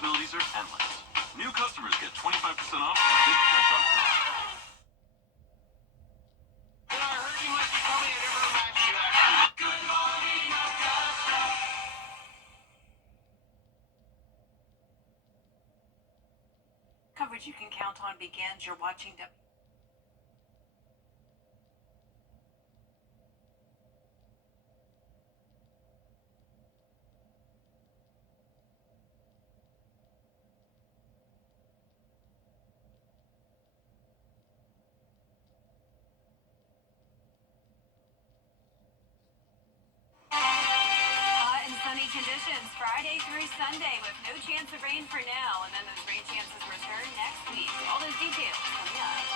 possibilities are endless. New customers get 25% off at bigtrip.com. I heard you might be coming. I never imagined you actually. Good morning, Augusta. Coverage you can count on begins. You're watching conditions Friday through Sunday with no chance of rain for now, and then those rain chances return next week. All those details coming up.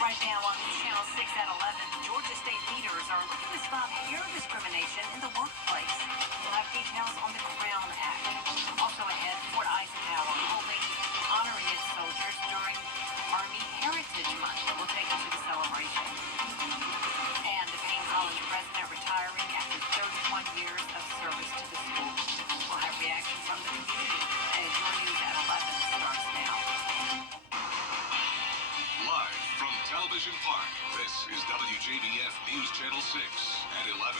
Right now on News Channel 6 at 11, Georgia state leaders are looking to stop hair discrimination in the workplace. We'll have details on the Crown Act. Also ahead, Fort Eisenhower honoring its soldiers during Army Heritage Month. We'll take you to the celebration. And the Payne College president retiring after 31 years of service to the school. We'll have reaction from the community as your news at 11 starts now. Live from Television Park, this is WJBF News Channel 6 at 11.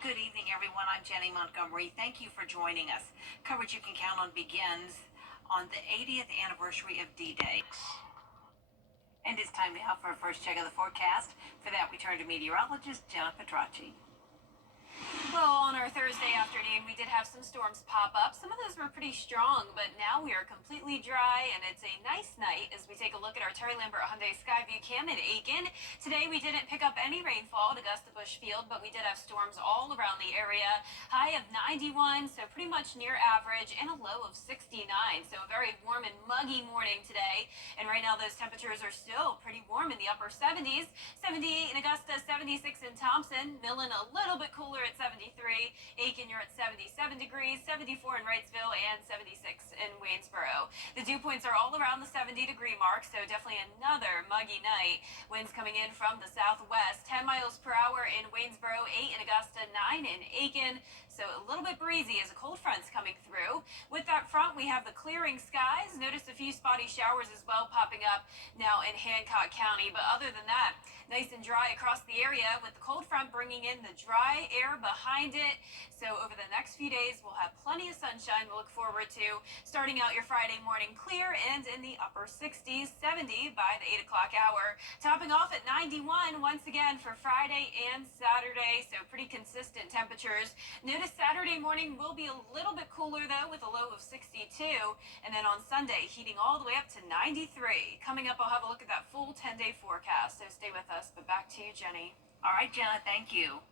Good evening, everyone. I'm Jenny Montgomery. Thank you for joining us. Coverage you can count on begins on the 80th anniversary of D-Day. And it's time now for our first check of the forecast. For that, we turn to meteorologist Jenna Petracci. Well, on our Thursday afternoon, we did have some storms pop up. Some of those were pretty strong, but now we are completely dry, and it's a nice night as we take a look at our Terry Lambert Hyundai Skyview Cam in Aiken. Today, we didn't pick up any rainfall at Augusta Bush Field, but we did have storms all around the area. High of 91, so pretty much near average, and a low of 69. So a very warm and muggy morning today. And right now, those temperatures are still pretty warm in the upper 70s. 78 in Augusta, 76 in Thompson. Millen a little bit cooler at 73. Aiken, you're at 77 degrees, 74 in Wrightsville, and 76 in Waynesboro. The dew points are all around the 70-degree mark, so definitely another muggy night. Winds coming in from the southwest, 10 miles per hour in Waynesboro, 8 in Augusta, 9 in Aiken. So a little bit breezy as a cold front's coming through. With that front, we have the clearing skies. Notice a few spotty showers as well popping up now in Hancock County. But other than that, nice and dry across the area with the cold front bringing in the dry air behind it. So over the next few days, we'll have plenty of sunshine to look forward to. Starting out your Friday morning clear and in the upper 60s, 70 by the 8 o'clock hour. Topping off at 91 once again for Friday and Saturday. So pretty consistent temperatures. Notice Saturday morning will be a little bit cooler though with a low of 62. And then on Sunday, heating all the way up to 93. Coming up, I'll have a look at that full 10-day forecast. So stay with us. But back to you, Jenny. All right, Jenna, thank you.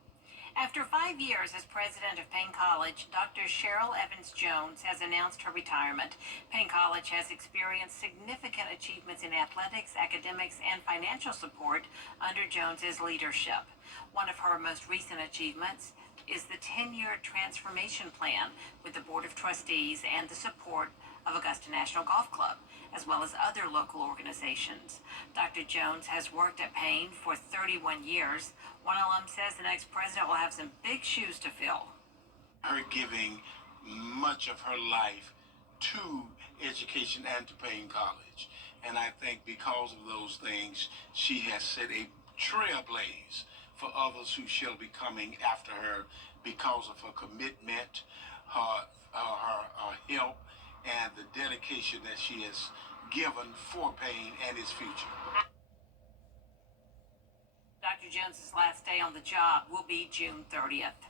After 5 years as president of Payne College, Dr. Cheryl Evans-Jones has announced her retirement. Payne College has experienced significant achievements in athletics, academics, and financial support under Jones's leadership. One of her most recent achievements is the 10-year transformation plan with the Board of Trustees and the support of Augusta National Golf Club, as well as other local organizations. Dr. Jones has worked at Payne for 31 years. One alum says the next president will have some big shoes to fill. Her giving much of her life to education and to Payne College. And I think because of those things, she has set a trailblaze for others who shall be coming after her because of her commitment, her help, and the dedication that she has given for Payne and its future. Dr. Jones's last day on the job will be June 30th.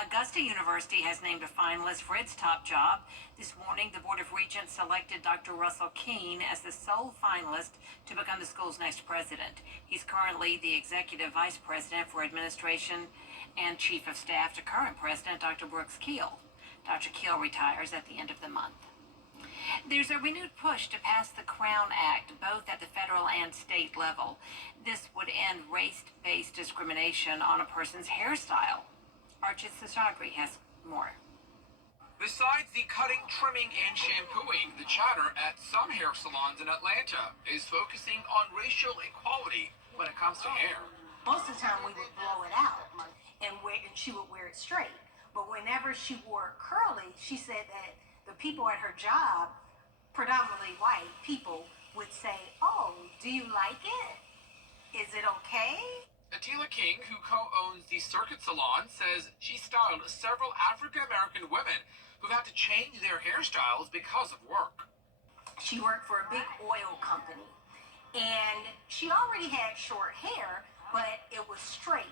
Augusta University has named a finalist for its top job. This morning, the Board of Regents selected Dr. Russell Keene as the sole finalist to become the school's next president. He's currently the executive vice president for administration and chief of staff to current president, Dr. Brooks Keel. Dr. Keel retires at the end of the month. There's a renewed push to pass the Crown Act, both at the federal and state level. This would end race-based discrimination on a person's hairstyle. Archie Sasagri has more. Besides the cutting, trimming, and shampooing, the chatter at some hair salons in Atlanta is focusing on racial equality when it comes to hair. Most of the time we would blow it out. it straight. But whenever she wore it curly, she said that the people at her job, predominantly white people, would say, "Oh, do you like it? Is it okay?" Atila King, who co-owns the Circuit Salon, says she styled several African-American women who've had to change their hairstyles because of work. She worked for a big oil company, and she already had short hair, but it was straight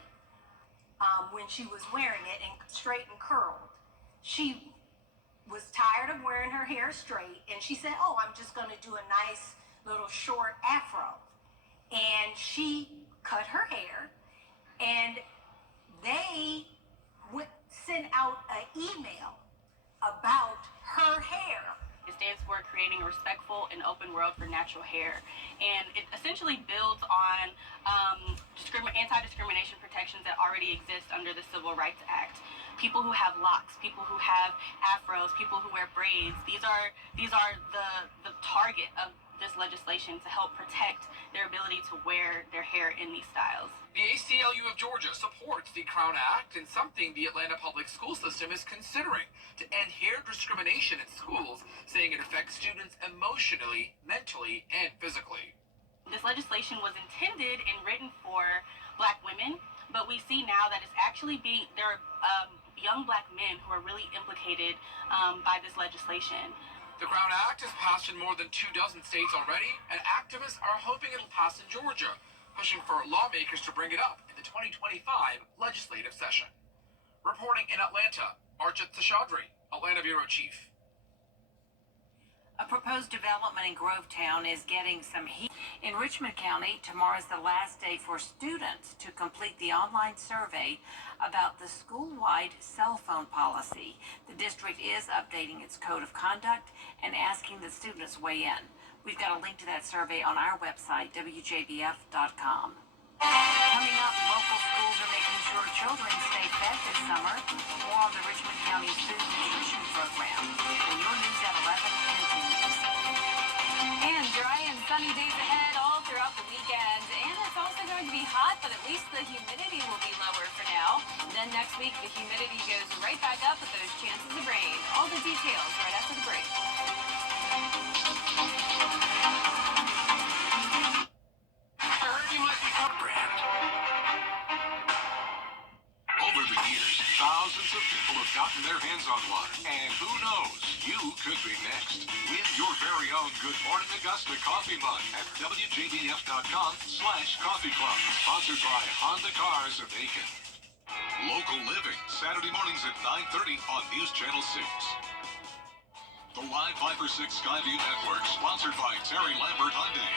when she was wearing it, and straight and curled. She was tired of wearing her hair straight, and she said, "Oh, I'm just going to do a nice little short afro." And she cut her hair, and they sent out an email about her hair. It stands for creating a respectful and open world for natural hair. And it essentially builds on anti-discrimination protections that already exist under the Civil Rights Act. People who have locks, people who have afros, people who wear braids, these are the target of this legislation to help protect their ability to wear their hair in these styles. The ACLU of Georgia supports the Crown Act and something the Atlanta public school system is considering to end hair discrimination in schools, saying it affects students emotionally, mentally, and physically. This legislation was intended and written for Black women, but we see now that it's actually there are young Black men who are really implicated by this legislation. The Crown Act has passed in more than 24 states already, and activists are hoping it'll pass in Georgia, pushing for lawmakers to bring it up in the 2025 legislative session. Reporting in Atlanta, Archit Seshadri, Atlanta Bureau Chief. A proposed development in Grovetown is getting some heat. In Richmond County, tomorrow is the last day for students to complete the online survey about the school-wide cell phone policy. The district is updating its code of conduct and asking the students weigh in. We've got a link to that survey on our website, WJBF.com. Coming up, local schools are making sure children stay fed this summer. More on the Richmond County Food Nutrition Program when your news at 11 continues. And dry and sunny days ahead all throughout the weekend. And it's also going to be hot, but at least the humidity will be lower for now. And then next week, the humidity goes right back up with those chances of rain. All the details right after the break. Over the years, thousands of people have gotten their hands on one. And who knows, you could be next. Win your very own Good Morning Augusta coffee mug at WJBF.com/coffee club. Sponsored by Honda Cars of Aiken. Local Living, Saturday mornings at 9:30 on News Channel 6. The Live Viper 6 Skyview Network, sponsored by Terry Lambert Hyundai.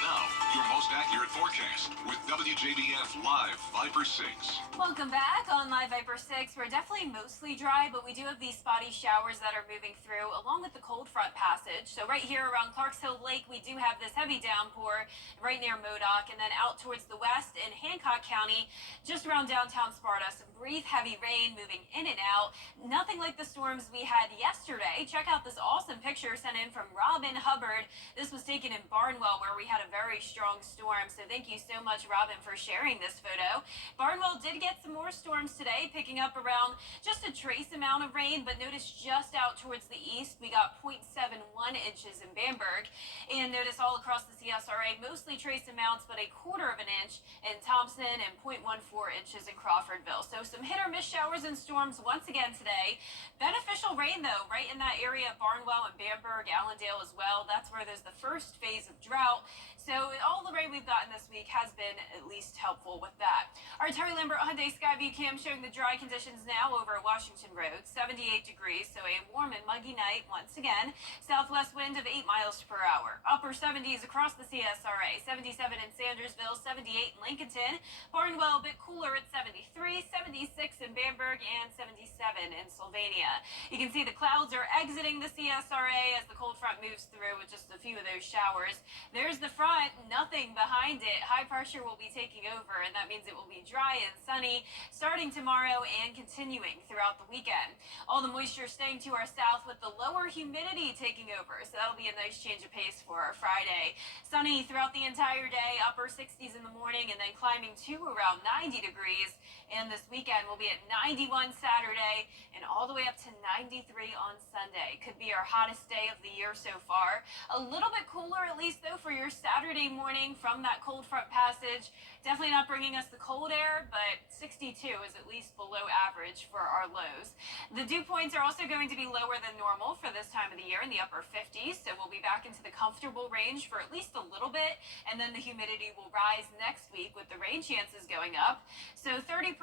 Now, your most accurate forecast with WJBF Live Viper 6. Welcome back on Live Viper 6. We're definitely mostly dry, but we do have these spotty showers that are moving through along with the cold front passage. So right here around Clarks Hill Lake, we do have this heavy downpour right near Modoc, and then out towards the west in Hancock County, just around downtown Sparta, some brief heavy rain moving in and out. Nothing like the storms we had yesterday. Check out this awesome picture sent in from Robin Hubbard. This was taken in Barnwell, where we had a very strong storm. So thank you so much, Robin, for sharing this photo. Barnwell did get some more storms today, picking up around just a trace amount of rain, but notice just out towards the east, we got 0.71 inches in Bamberg. And notice all across the CSRA, mostly trace amounts, but a quarter of an inch in Thompson and 0.14 inches in Crawfordville. So some hit or miss showers and storms once again today. Beneficial rain, though, right in that area, Barnwell and Bamberg, Allendale as well. That's where there's the first phase of drought. So all the rain we've gotten this week has been at least helpful with that. Our Terry Lambert Hyundai Skyview cam showing the dry conditions now over Washington Road, 78 degrees, so a warm and muggy night once again. Southwest wind of 8 miles per hour. Upper 70s across the CSRA, 77 in Sandersville, 78 in Lincolnton. Barnwell a bit cooler at 73, 76 in Bamberg, and 77 in Sylvania. You can see the clouds are exiting the CSRA as the cold front moves through with just a few of those showers. There's the front, nothing behind it. High pressure will be taking taking over, and that means it will be dry and sunny starting tomorrow and continuing throughout the weekend. All the moisture staying to our south with the lower humidity taking over, so that'll be a nice change of pace for our Friday. Sunny throughout the entire day, upper 60s in the morning, and then climbing to around 90 degrees. And this weekend will be at 91 Saturday and all the way up to 93 on Sunday. Could be our hottest day of the year so far. A little bit cooler, at least though, for your Saturday morning from that cold front passage. Definitely not bringing us the cold air, but 62 is at least below average for our lows. The dew points are also going to be lower than normal for this time of the year, in the upper 50s, so we'll be back into the comfortable range for at least a little bit, and then the humidity will rise next week with the rain chances going up. So 30%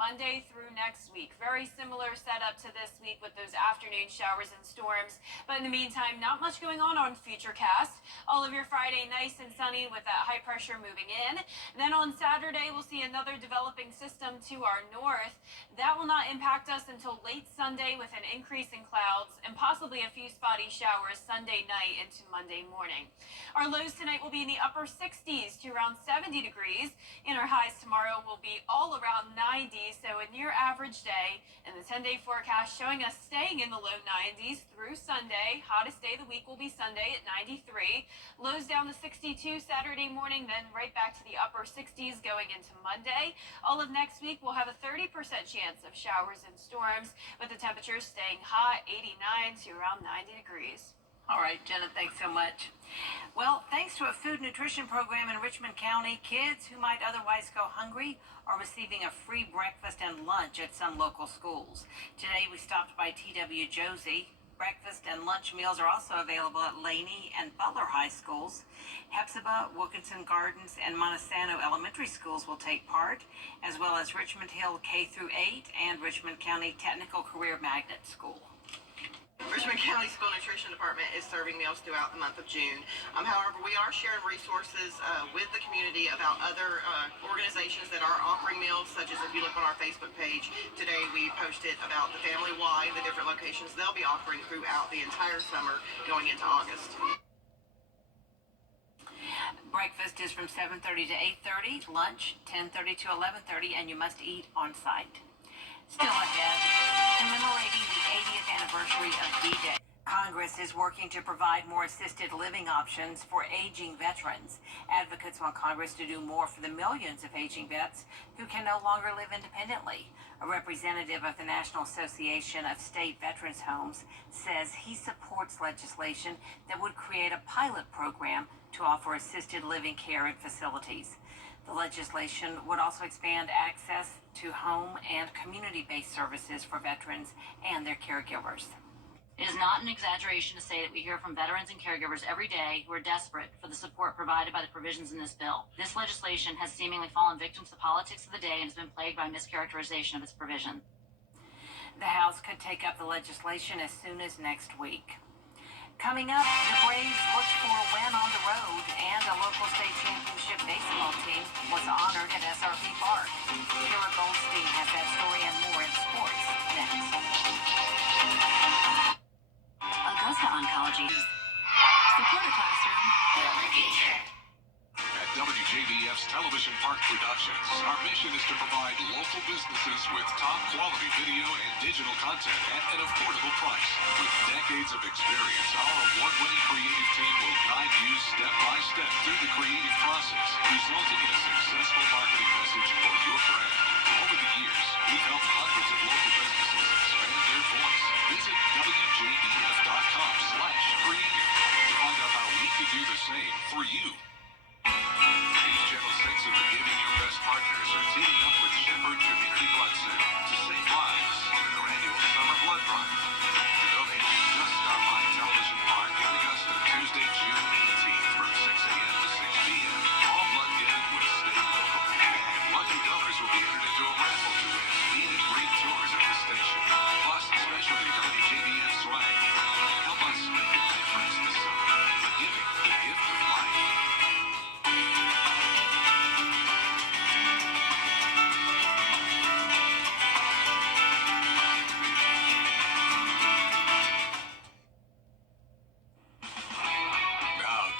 Monday through next week. Very similar setup to this week with those afternoon showers and storms, but in the meantime, not much going on Futurecast. All of your Friday nice and sunny with that high pressure moving in. Then on Saturday, we'll see another developing system to our north. That will not impact us until late Sunday with an increase in clouds and possibly a few spotty showers Sunday night into Monday morning. Our lows tonight will be in the upper 60s to around 70 degrees, and our highs tomorrow will be all around 90, so a near average day. And the 10-day forecast showing us staying in the low 90s through Sunday. Hottest day of the week will be Sunday at 93. Lows down to 62 Saturday morning, then right back to the upper 60s going into Monday. All of next week we'll have a 30% chance of showers and storms, with the temperatures staying hot, 89 to around 90 degrees. All right, Jenna, thanks so much. Well, thanks to a food nutrition program in Richmond County, kids who might otherwise go hungry are receiving a free breakfast and lunch at some local schools. Today we stopped by T.W. Josie. Breakfast and lunch meals are also available at Laney and Butler High Schools. Hephzibah, Wilkinson Gardens, and Montesano Elementary Schools will take part, as well as Richmond Hill K-8 and Richmond County Technical Career Magnet School. Richmond County School Nutrition Department is serving meals throughout the month of June. However, we are sharing resources with the community about other organizations that are offering meals, such as if you look on our Facebook page, today we posted about the Family Y, the different locations they'll be offering throughout the entire summer going into August. Breakfast is from 7:30 to 8:30, lunch 10:30 to 11:30, and you must eat on site. Still ahead, commemorating the 80th anniversary of D-Day. Congress is working to provide more assisted living options for aging veterans. Advocates want Congress to do more for the millions of aging vets who can no longer live independently. A representative of the National Association of State Veterans Homes says he supports legislation that would create a pilot program to offer assisted living care in facilities. The legislation would also expand access to home and community-based services for veterans and their caregivers. It is not an exaggeration to say that we hear from veterans and caregivers every day who are desperate for the support provided by the provisions in this bill. This legislation has seemingly fallen victim to the politics of the day and has been plagued by mischaracterization of its provision. The House could take up the legislation as soon as next week. Coming up, the Braves looked for a win on the road, and a local state championship baseball team was honored at SRP Park. Kira Goldstein has that story and more in sports next. Augusta Oncology. Support a classroom, build a future. At WJBF's Television Park Productions, our mission is to provide local businesses with top quality video and digital content at an affordable price. With decades of experience, our award-winning creative team will guide you step by step through the creative process, resulting in a successful marketing message for your brand. Over the years, we've helped hundreds of local businesses expand their voice. Visit WJBF.com/creative to find out how we can do the same for you. News Channel 6 and the Giving Your Best partners are teaming up with Shepherd Community Blood Center to save lives in their annual summer blood drive. To donate, just stop by Television Park in Augusta Tuesday, June 18th from 6 a.m. to 6 p.m. All blood given will stay local. And lucky donors will be entered into a raffle to win meet and greet tours of the station. Plus, specialty WJBF swag. Help us make a difference this summer by giving the gift of life.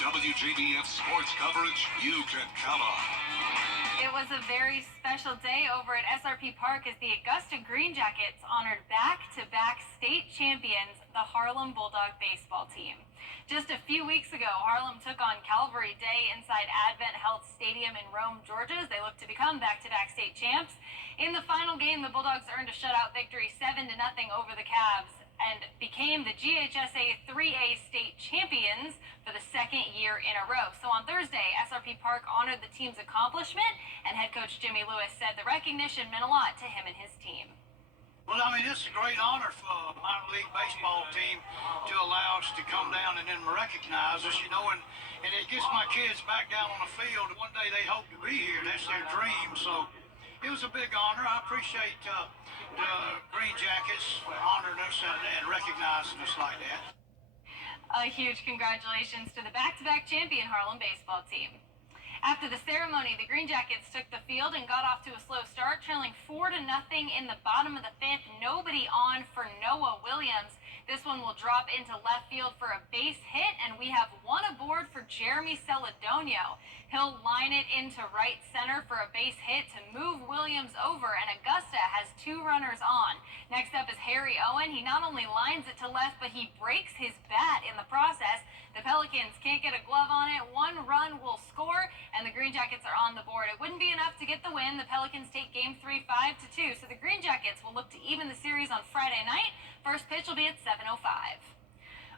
WJBF sports coverage you can count on. It was a very special day over at SRP Park as the Augusta Green Jackets honored back-to-back state champions, the Harlem Bulldog baseball team. Just a few weeks ago, Harlem took on Calvary Day inside Advent Health Stadium in Rome, Georgia, as they look to become back-to-back state champs. In the final game, the Bulldogs earned a shutout victory 7-0 over the Cavs and became the GHSA 3A state champions for the second year in a row. So on Thursday, SRP Park honored the team's accomplishment, and head coach Jimmy Lewis said the recognition meant a lot to him and his team. Well, I mean, it's a great honor for a minor league baseball team to allow us to come down and then recognize us, you know, and it gets my kids back down on the field. One day they hope to be here. That's their dream. So it was a big honor. I appreciate the Green Jackets honoring us and recognizing us like that. A huge congratulations to the back-to-back champion Harlem baseball team. After the ceremony, the Green Jackets took the field and got off to a slow start, trailing 4-0 in the bottom of the fifth. Nobody on for Noah Williams. This one will drop into left field for a base hit, and we have one aboard for Jeremy Celedonio. He'll line it into right center for a base hit to move Williams over, and Augusta has 2 runners on. Next up is Harry Owen. He not only lines it to left, but he breaks his bat in the process. The Pelicans can't get a glove on it. 1 run will score, and the Green Jackets are on the board. It wouldn't be enough to get the win. The Pelicans take Game 3 5-2, so the Green Jackets will look to even the series on Friday night. First pitch will be at 7:05.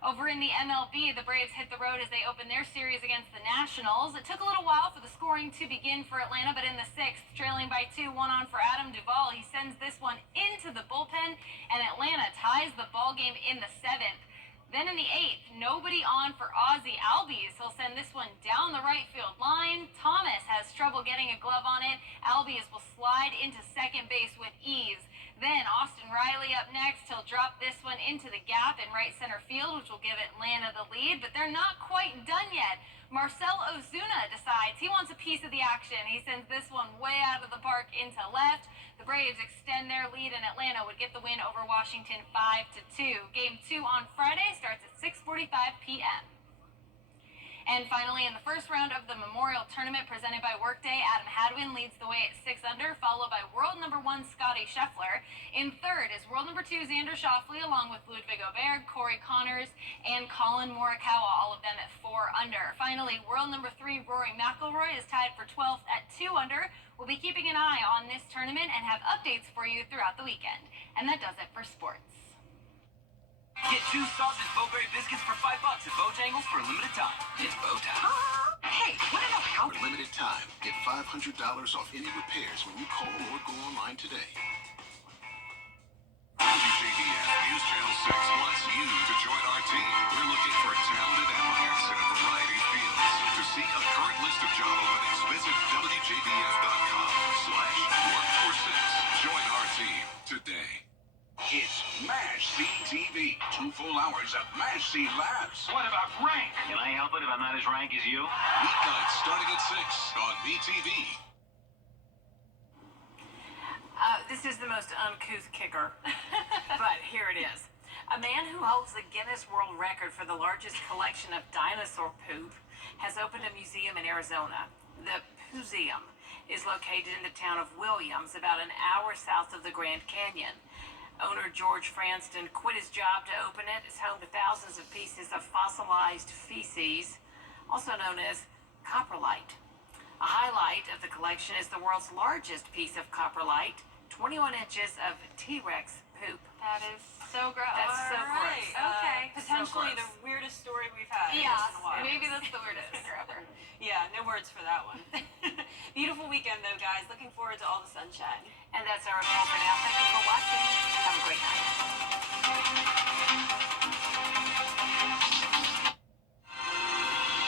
Over in the MLB, the Braves hit the road as they opened their series against the Nationals. It took a little while for the scoring to begin for Atlanta, but in the 6th, trailing by 2, 1 on for Adam Duvall. He sends this one into the bullpen, and Atlanta ties the ball game in the 7th. Then in the 8th, nobody on for Ozzie Albies. He'll send this one down the right field line. Thomas has trouble getting a glove on it. Albies will slide into second base with ease. Then Austin Riley up next. He'll drop this one into the gap in right center field, which will give Atlanta the lead, but they're not quite done yet. Marcel Ozuna decides he wants a piece of the action. He sends this one way out of the park into left. The Braves extend their lead, and Atlanta would get the win over Washington 5-2. Game 2 on Friday starts at 6:45 p.m. And finally, in the first round of the Memorial Tournament presented by Workday, Adam Hadwin leads the way at 6 under, followed by world number 1 Scotty Scheffler. In third is world number 2 Xander Schauffele, along with Ludwig Oberg, Corey Connors, and Colin Morikawa, all of them at 4 under. Finally, world number 3 Rory McIlroy is tied for 12th at 2 under. We'll be keeping an eye on this tournament and have updates for you throughout the weekend. And that does it for sports. Get 2 sausage Bowberry biscuits for $5 at Bojangles for a limited time. It's bow time. Hey, what about how? For limited time, get $500 off any repairs when you call or go online today. WJBF News Channel 6 wants you to join our team. We're looking for talented applicants in a variety of fields. To see a current list of job openings, visit WJBF.com/work-for-6. Join our team today. It's MASH TV. 2 full hours of MASH laughs. What about rank? Can I help it if I'm not as rank as you? Weeknights starting at 6 on MeTV. This is the most uncouth kicker, but here it is. A man who holds the Guinness World Record for the largest collection of dinosaur poop has opened a museum in Arizona. The museum is located in the town of Williams, about an hour south of the Grand Canyon. Owner George Franston quit his job to open it. It's home to thousands of pieces of fossilized feces, also known as coprolite. A highlight of the collection is the world's largest piece of coprolite, 21 inches of T-Rex poop. That is so gross. That's so gross. Okay. Potentially So the gross. weirdest story we've had Yeah, in a while. maybe that's the weirdest sticker ever. Yeah, no words for that one. Beautiful weekend, though, guys. Looking forward to all the sunshine. And that's our report for now. Thank you for watching. Have a great night.